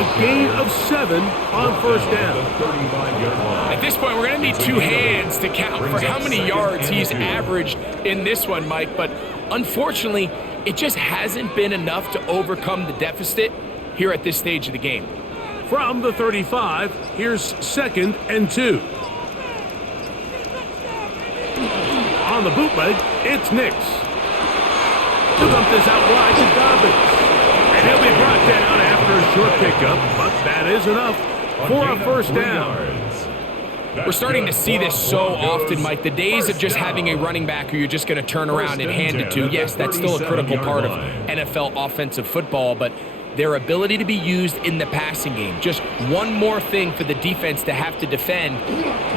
a gain of 7 on first down. At this point, we're going to need two hands to count for how many yards he's averaged in this one, Mike. But unfortunately, it just hasn't been enough to overcome the deficit here at this stage of the game. From the 35, here's 2nd and 2. On the bootleg, it's Nix. He'll dump this out wide to Dobbins. And he'll be brought down after a short pickup, but that is enough for a first down. We're starting to see this so often, Mike. The days of just having a running back who you're just going to turn around and hand it to, yes, that's still a critical part of NFL offensive football, but their ability to be used in the passing game. Just one more thing for the defense to have to defend.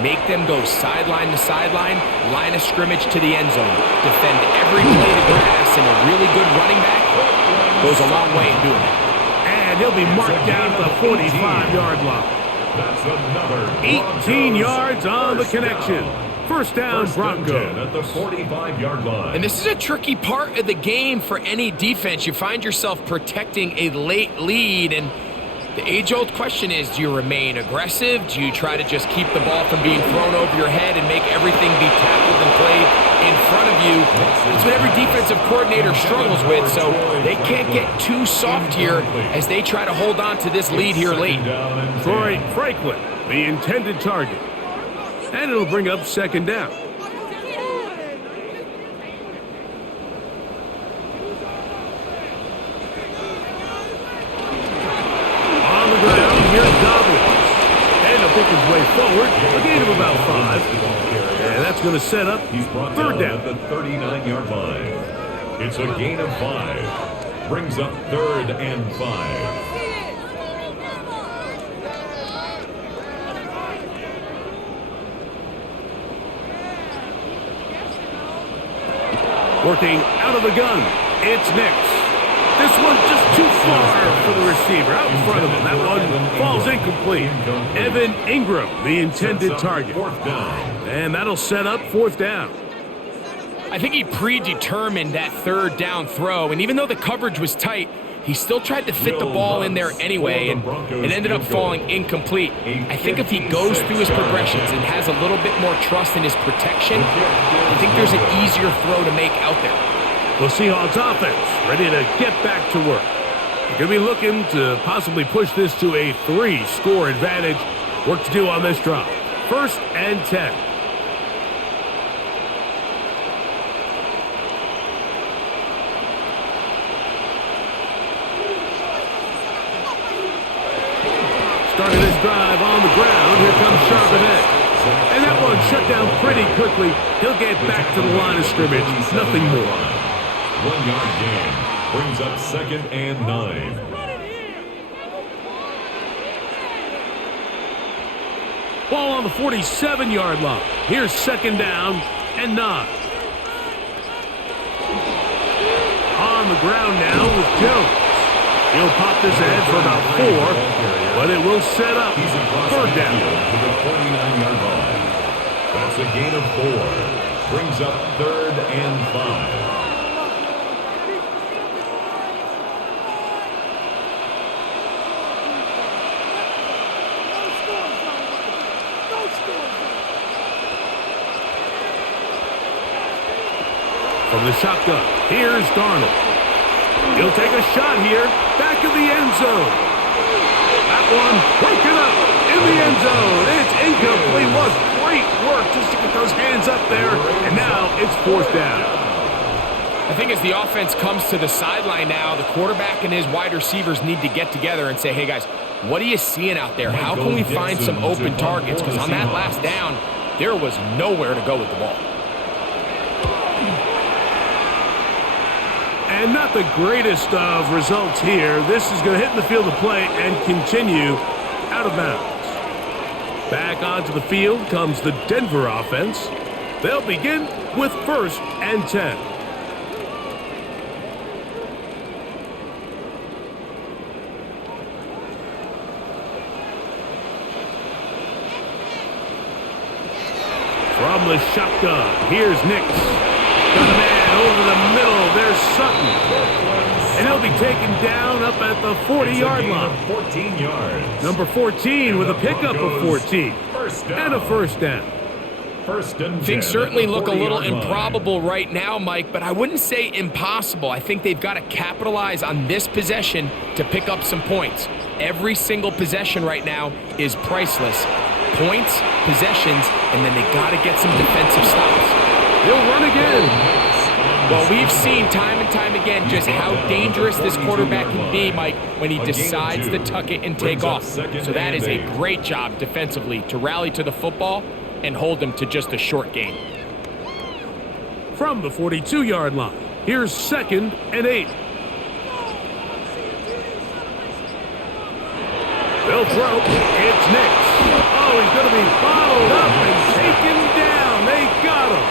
Make them go sideline to sideline, line of scrimmage to the end zone. Defend every blade of grass, and a really good running back goes a long way in doing that. And he'll be marked down at the 45-yard line. That's another 18 yards on the connection. First down, Broncos. At the 45-yard line. And this is a tricky part of the game for any defense. You find yourself protecting a late lead, and the age-old question is, do you remain aggressive? Do you try to just keep the ball from being thrown over your head and make everything be tackled and played in front of you? That's what every defensive coordinator struggles with, so they can't get too soft here as they try to hold on to this lead here late. Troy Franklin, the intended target. And it'll bring up 2nd down. On the ground, here's Dobbins. And he'll pick his way forward, a gain of about 5. And that's going to set up 3rd down. At the 39-yard line. It's a gain of 5. Brings up 3rd and 5. Working out of the gun, it's Nix. This one just too far for the receiver, out in front of him. That one falls incomplete. Evan Ingram, the intended target. And that'll set up 4th down. I think he predetermined that 3rd down throw, and even though the coverage was tight, he still tried to fit the ball in there anyway, and it ended up falling incomplete. I think if he goes through his progressions and has a little bit more trust in his protection, I think there's an easier throw to make out there. The Seahawks offense ready to get back to work. They're going to be looking to possibly push this to a 3-score advantage. Work to do on this drive. 1st and 10. Starting this drive on the ground, here comes Charbonnet. And that one shut down pretty quickly. He'll get back to the line of scrimmage, nothing more. 1-yard gain brings up 2nd and 9. Ball on the 47-yard line. Here's 2nd down and 9. On the ground now with Jones. He'll pop this ahead for about 4, but it will set up 3rd down. To the 49-yard line. That's a gain of 4. Brings up 3rd and 5. From the shotgun, here's Darnold. He'll take a shot here, back of the end zone. That one broken up in the end zone. It's incomplete. Was great work just to get those hands up there, and now it's 4th down. I think as the offense comes to the sideline now, the quarterback and his wide receivers need to get together and say, hey guys, what are you seeing out there? How can we find some open targets? Because on that last down, there was nowhere to go with the ball. And not the greatest of results here. This is going to hit in the field of play and continue out of bounds. Back onto the field comes the Denver offense. They'll begin with 1st and 10. From the shotgun, here's Nix. Got a man over the middle. there's Sutton. And he'll be taken down up at the 40-yard line. 14 yards. Number 14 with a pickup of 14. And a first down. Things certainly look a little improbable right now, Mike, but I wouldn't say impossible. I think they've got to capitalize on this possession to pick up some points. Every single possession right now is priceless. Points, possessions, and then they got to get some defensive stops. He'll run again. Well, we've seen time and time again just how dangerous this quarterback can be, Mike, when he decides to tuck it and take off. So that is a great job defensively to rally to the football and hold them to just a short gain. From the 42-yard line, here's 2nd and 8. They'll throw. It's Nix. Oh, he's going to be followed up and taken down. They got him.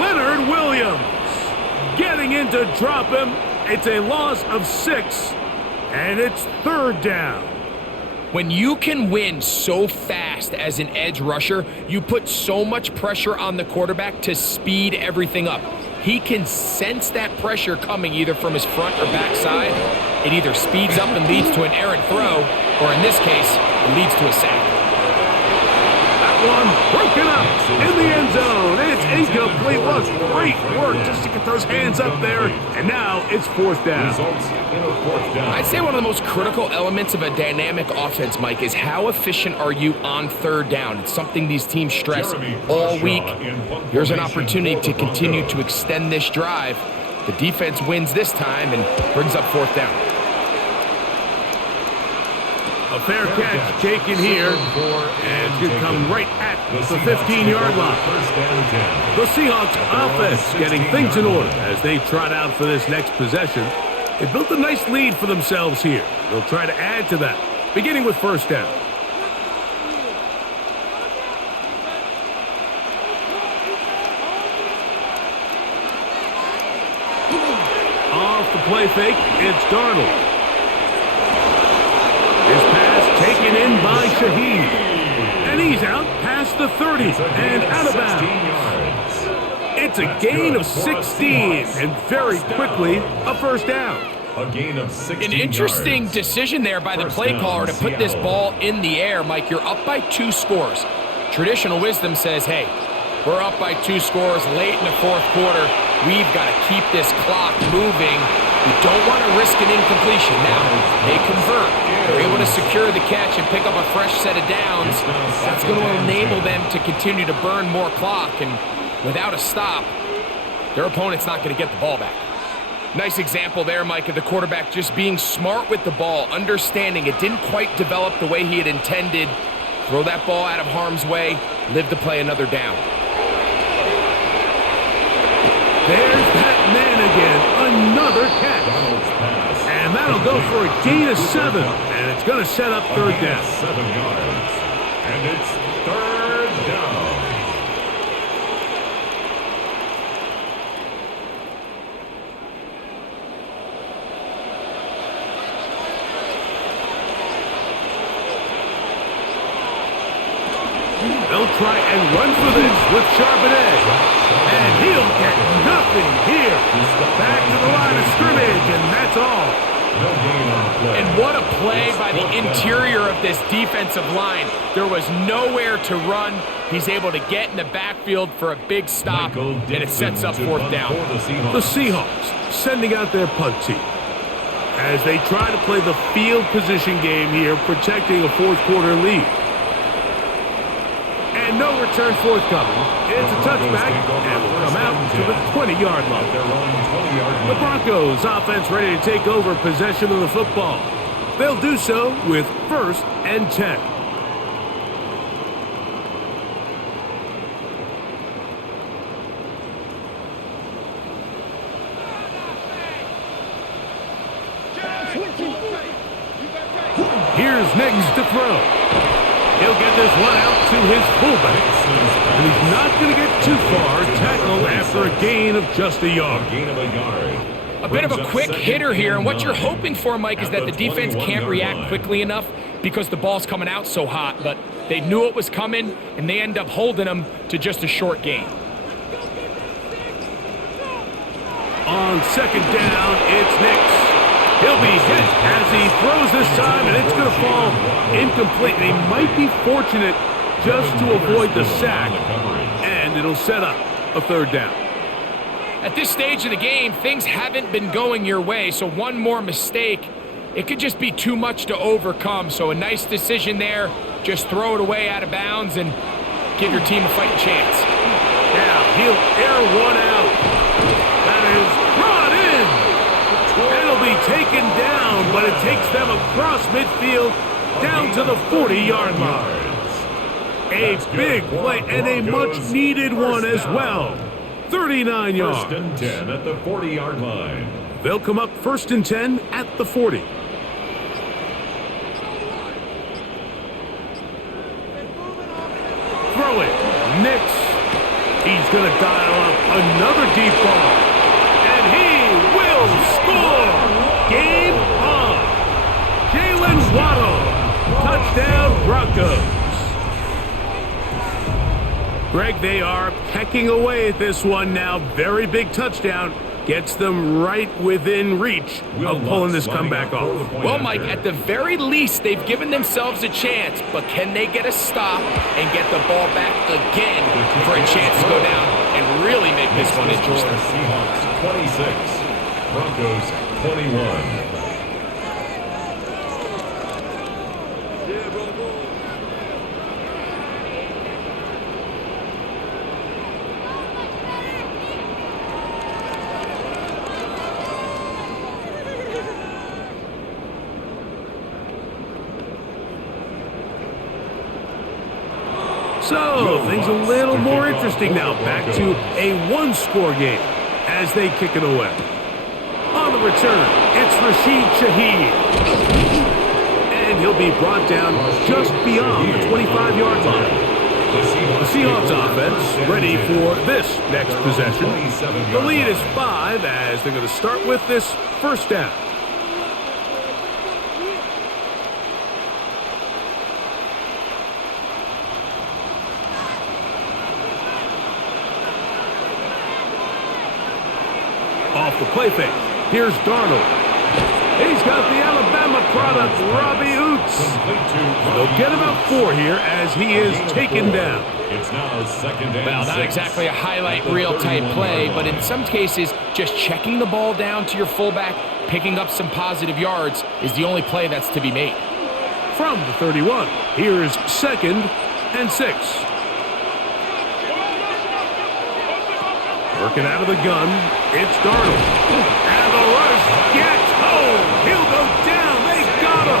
Leonard Williams getting in to drop him. It's a loss of 6, and it's 3rd down. When you can win so fast as an edge rusher, you put so much pressure on the quarterback to speed everything up. He can sense that pressure coming either from his front or back side. It either speeds up and leads to an errant throw, or in this case, it leads to a sack. One broken up in the end zone. It's incomplete. Was great work just to get those hands up there. And now it's 4th down. I'd say one of the most critical elements of a dynamic offense, Mike, is how efficient are you on 3rd down? It's something these teams stress all week. Here's an opportunity to continue to extend this drive. The defense wins this time and brings up 4th down. A fair catch taken here, and it's going to come right at the 15-yard line. The Seahawks offense getting things in order as they trot out for this next possession. They built a nice lead for themselves here. They'll try to add to that, beginning with 1st down. Off the play fake, it's Darnold. His pass taken in by Shaheed. And he's out past the 30 and out of bounds. It's a gain of 16 and very quickly a 1st down. A gain of 16 An interesting decision there by the play caller to put this ball in the air. Mike, you're up by 2 scores. Traditional wisdom says, hey, we're up by 2 scores late in the 4th quarter. We've got to keep this clock moving. We don't want to risk an incompletion. Now, they convert. They're able to secure the catch and pick up a fresh set of downs. That's going to enable them to continue to burn more clock. And without a stop, their opponent's not going to get the ball back. Nice example there, Mike, of the quarterback just being smart with the ball, understanding it didn't quite develop the way he had intended. Throw that ball out of harm's way, live to play another down. There's that man again, another catch. And that'll go for a gain of 7, and it's going to set up 3rd down. 7 yards, and it's 3rd down. They'll try and run for this with Charbonnet. And he'll get nothing here. Back to the line of scrimmage, and that's all. And what a play by the interior of this defensive line. There was nowhere to run. He's able to get in the backfield for a big stop, and it sets up 4th down. The Seahawks sending out their punt team as they try to play the field position game here, protecting a 4th quarter lead. And no return forthcoming. It's a touchback, and will come out to the 20-yard line. The Broncos offense ready to take over possession of the football. They'll do so with 1st and 10. Here's Nix to throw. He'll get this one out to his fullback. And he's not going to get too far. Tackled after a gain of just a yard. A bit of a quick hitter here, and what you're hoping for, Mike, is that the defense can't react quickly enough because the ball's coming out so hot. But they knew it was coming, and they end up holding them to just a short gain. On second down, it's Nix. He'll be hit as he throws this time, and it's going to fall incomplete. And he might be fortunate just to avoid the sack, and it'll set up a third down. At this stage of the game, things haven't been going your way, so one more mistake, it could just be too much to overcome. So a nice decision there. Just throw it away out of bounds and give your team a fighting chance. Now he'll air one out. That is brought in. It'll be taken down, but it takes them across midfield down to the 40-yard line. A big play and a much-needed one as well. 39 yards. First and 10 at the 40-yard line. They'll come up first and 10 at the 40. Throw it. Nix. He's going to dial up another deep ball. And he will score. Game on. Jalen Waddle. Touchdown Broncos. Greg, they are pecking away at this one now. Very big touchdown. Gets them right within reach of pulling this comeback off. Well, Mike, at the very least, they've given themselves a chance, but can they get a stop and get the ball back again for a chance to go down and really make this one interesting? Seahawks 26, Broncos 21. So, things a little more interesting now. Back to a one-score game as they kick it away. On the return, it's Rashid Shaheed. And he'll be brought down just beyond the 25-yard line. The Seahawks offense ready for this next possession. The lead is 5 as they're going to start with this first down. Off the play fake. Here's Darnold. He's got the Alabama product, Robbie Oots. They'll get about 4 here as he is taken down. It's now second and Well, not 6. exactly a highlight reel type play, but in some cases, just checking the ball down to your fullback, picking up some positive yards is the only play that's to be made. From the 31, here's second and 6. Working out of the gun, it's Darnold. And the rush gets home. He'll go down. They got him.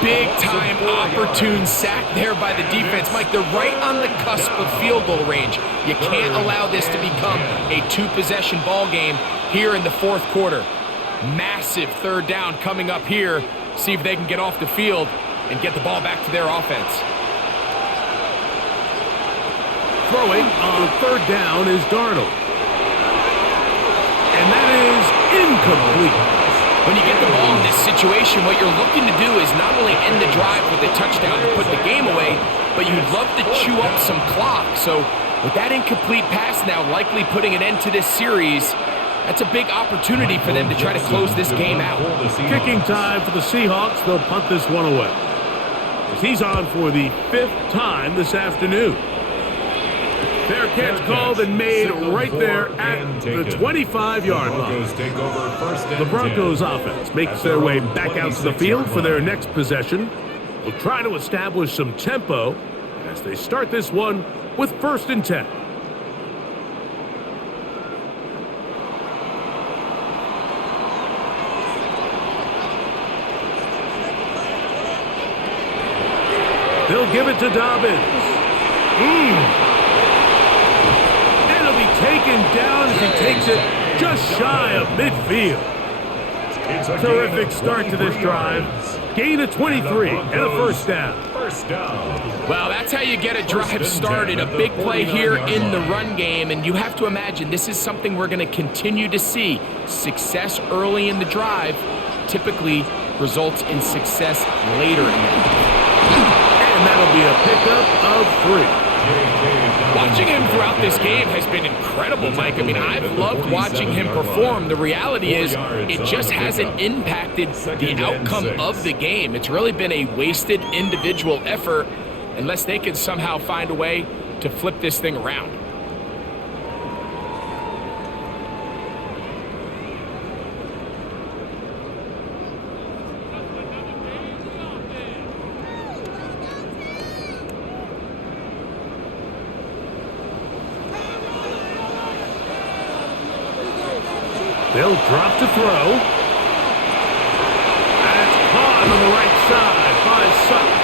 Big-time opportune sack there by the defense. Mike, they're right on the cusp of field goal range. You can't allow this to become a two-possession ball game here in the fourth quarter. Massive third down coming up here. See if they can get off the field and get the ball back to their offense. Throwing on third down is Darnold. And that is incomplete. When you get the ball in this situation, what you're looking to do is not only end the drive with a touchdown to put the game away, but you'd love to chew up some clock. So with that incomplete pass now likely putting an end to this series, that's a big opportunity for them to try to close this game out. Kicking time for the Seahawks. They'll punt this one away. As he's on for the 5th time this afternoon. Fair catch called and made right there at the 25-yard line. The Broncos offense makes their way back out to the field for their next possession. They'll try to establish some tempo as they start this one with first and 10. They'll give it to Dobbins. Taken down as he takes it just shy of midfield. Terrific start to this drive. Gain of 23 and a first down. Well, that's how you get a drive started. A big play here in the run game, and you have to imagine this is something we're going to continue to see. Success early in the drive typically results in success later in the drive. And that'll be a pickup of 3. Watching him throughout this game has been incredible, Mike. I mean, I've loved watching him perform. The reality is it just hasn't impacted the outcome of the game. It's really been a wasted individual effort unless they can somehow find a way to flip this thing around. They'll drop to throw. That's caught on the right side by Sutton.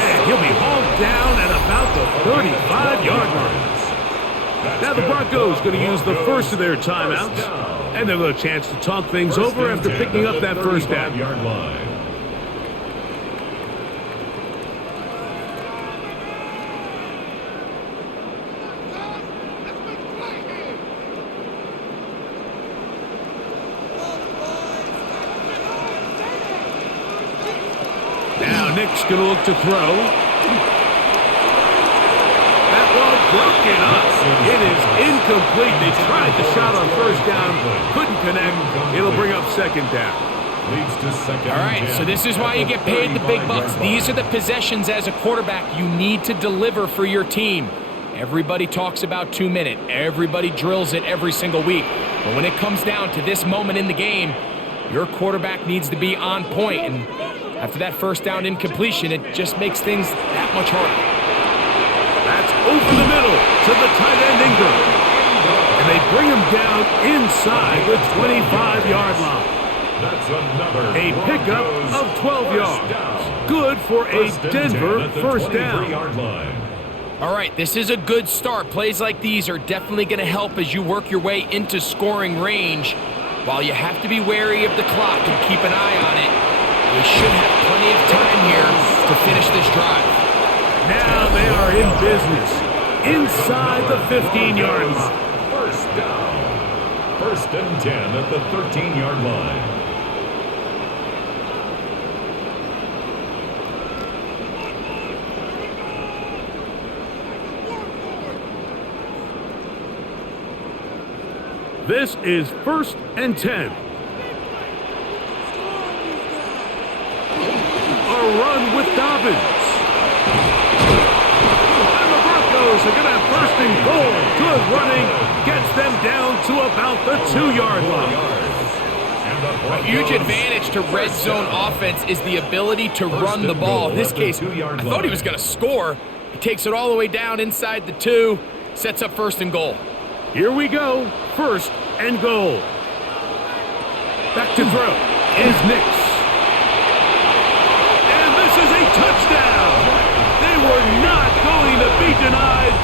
And he'll be hauled down at about the 35-yard line. Now the Broncos going to use the first of their timeouts. And they'll get a chance to talk things over after picking up that first down. Nick's going to look to throw. That ball broken up. It is incomplete. They tried the shot on first down, couldn't connect. It'll bring up second down. All right, so this is why you get paid the big bucks. These are the possessions as a quarterback you need to deliver for your team. Everybody talks about 2 minute. Everybody drills it every single week. But when it comes down to this moment in the game, your quarterback needs to be on point. And after that first down incompletion, it just makes things that much harder. That's over the middle to the tight end Ingram. And they bring him down inside the 25-yard line. That's another a pickup of 12 yards. Good for a Denver first down. All right, this is a good start. Plays like these are definitely going to help as you work your way into scoring range. While you have to be wary of the clock and keep an eye on it, they should have plenty of time here to finish this drive. Now they are in business inside the 15-yard line. First down. First and 10 at the 13-yard line. This is first and 10. Run with Dobbins. And the Broncos are going to have first and goal. Good running. Gets them down to about the 2-yard line. A huge advantage to red zone offense is the ability to run the ball. In this case, I thought he was going to score. He takes it all the way down inside the 2, sets up first and goal. Here we go. First and goal. Back to throw is Nix. Touchdown! They were not going to be denied,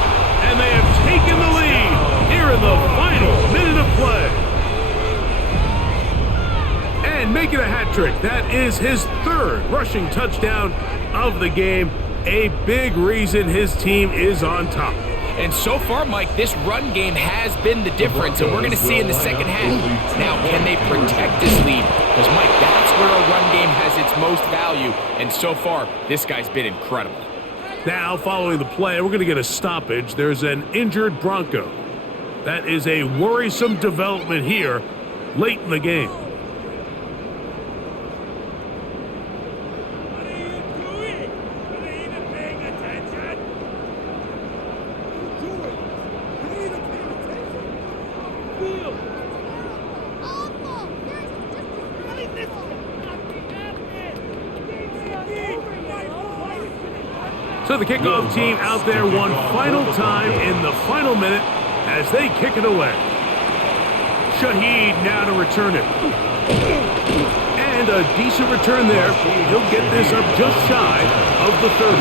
and they have taken the lead here in the final minute of play. And making a hat trick. That is his third rushing touchdown of the game. A big reason his team is on top. And so far, Mike, this run game has been the difference, and we're going to see in the second half. Now, can they protect this lead? Because, Mike, that's where a run game has its most value, and so far, this guy's been incredible. Now, following the play, we're going to get a stoppage. There's an injured Bronco. That is a worrisome development here late in the game. So the kickoff team out there one final time in the final minute as they kick it away. Shaheed now to return it. And a decent return there. He'll get this up just shy of the 30.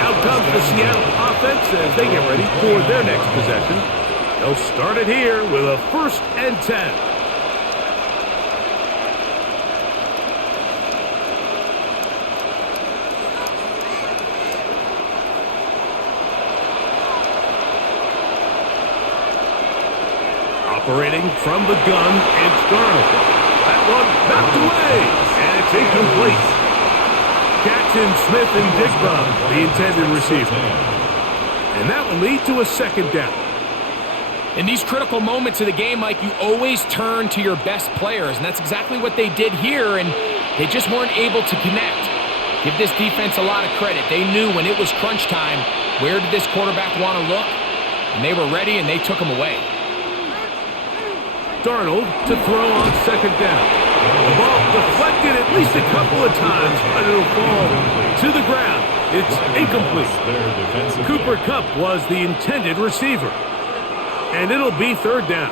Out comes the Seattle offense as they get ready for their next possession. They'll start it here with a first and 10. Operating from the gun, it's Darnold. That one knocked away, and it's incomplete. Jackson, Smith, and Digba, the intended receiver. And that will lead to a second down. In these critical moments of the game, Mike, you always turn to your best players, and that's exactly what they did here, and they just weren't able to connect. Give this defense a lot of credit. They knew when it was crunch time, where did this quarterback want to look? And they were ready, and they took him away. Darnold to throw on second down. The ball deflected at least a couple of times, but it'll fall to the ground. It's incomplete. Cooper Kupp was the intended receiver. And it'll be third down.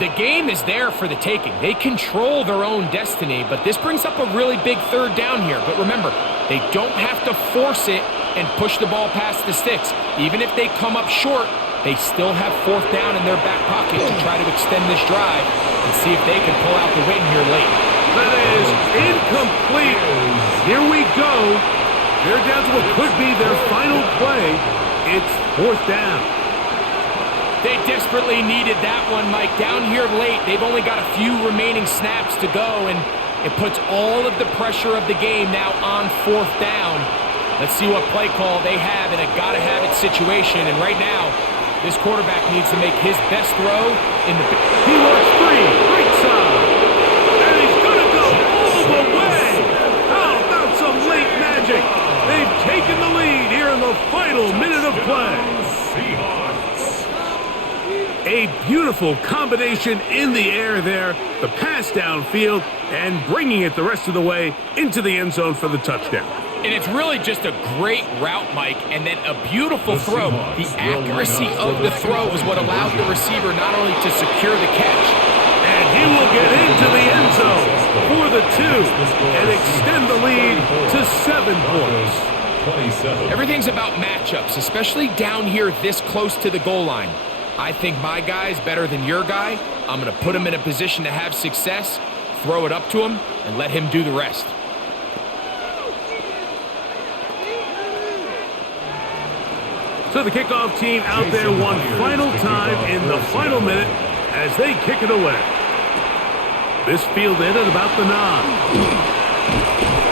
The game is there for the taking. They control their own destiny, but this brings up a really big third down here. But remember, they don't have to force it and push the ball past the sticks. Even if they come up short, they still have fourth down in their back pocket to try to extend this drive and see if they can pull out the win here late. That is incomplete. Here we go. They're down to what could be their final play. It's fourth down. They desperately needed that one, Mike. Down here late, they've only got a few remaining snaps to go, and it puts all of the pressure of the game now on fourth down. Let's see what play call they have in a gotta-have-it situation, and right now, this quarterback needs to make his best throw in the... He works free, right side, and he's gonna go all the way. How about some late magic? They've taken the lead here in the final minute of play. Seahawks. A beautiful combination in the air there, the pass downfield, and bringing it the rest of the way into the end zone for the touchdown. And it's really just a great route, Mike, and then a beautiful throw. The accuracy of the throw is what allowed the receiver not only to secure the catch. And he will get into the end zone for the 2 and extend the lead to 7 points. Everything's about matchups, especially down here this close to the goal line. I think my guy's better than your guy. I'm going to put him in a position to have success, throw it up to him, and let him do the rest. So the kickoff team out there one final time in the final minute as they kick it away. This fielded at about the 9.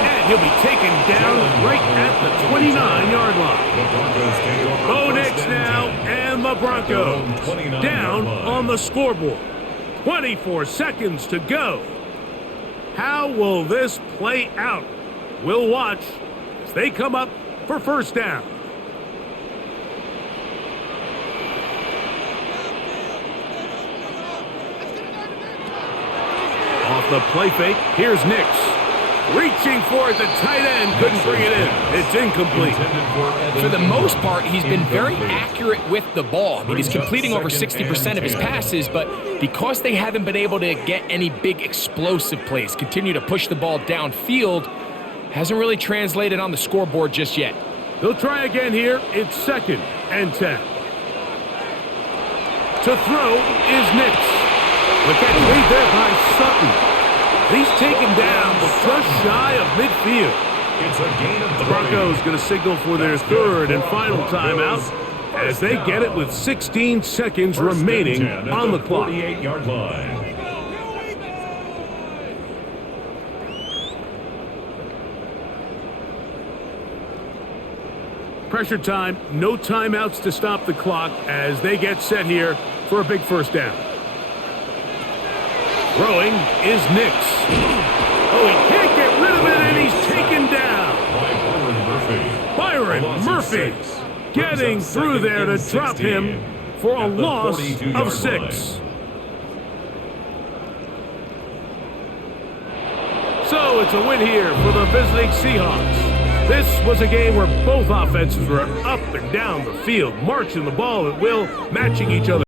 And he'll be taken down right at the 29-yard line. Bo Nix now, and the Broncos down on the scoreboard. 24 seconds to go. How will this play out? We'll watch as they come up for first down. Off the play fake, here's Nix. Reaching for it, the tight end couldn't bring it in. It's incomplete. For the most part, he's been very accurate with the ball. I mean, he's completing over 60% of his passes, but because they haven't been able to get any big explosive plays, continue to push the ball downfield, hasn't really translated on the scoreboard just yet. They'll try again here. It's 2nd and 10. To throw is Nix. But that lead there by Sutton. He's taken down, but just shy of midfield. It's a gain of 3. The Broncos going to signal for their third and final timeout as they get it with 16 seconds remaining on the clock. 48-yard line. Pressure time, no timeouts to stop the clock as they get set here for a big first down. Throwing is Nix. Oh, he can't get rid of it, and he's taken down. Byron Murphy getting through there to drop him for a loss of 6. So it's a win here for the visiting Seahawks. This was a game where both offenses were up and down the field, marching the ball at will, matching each other.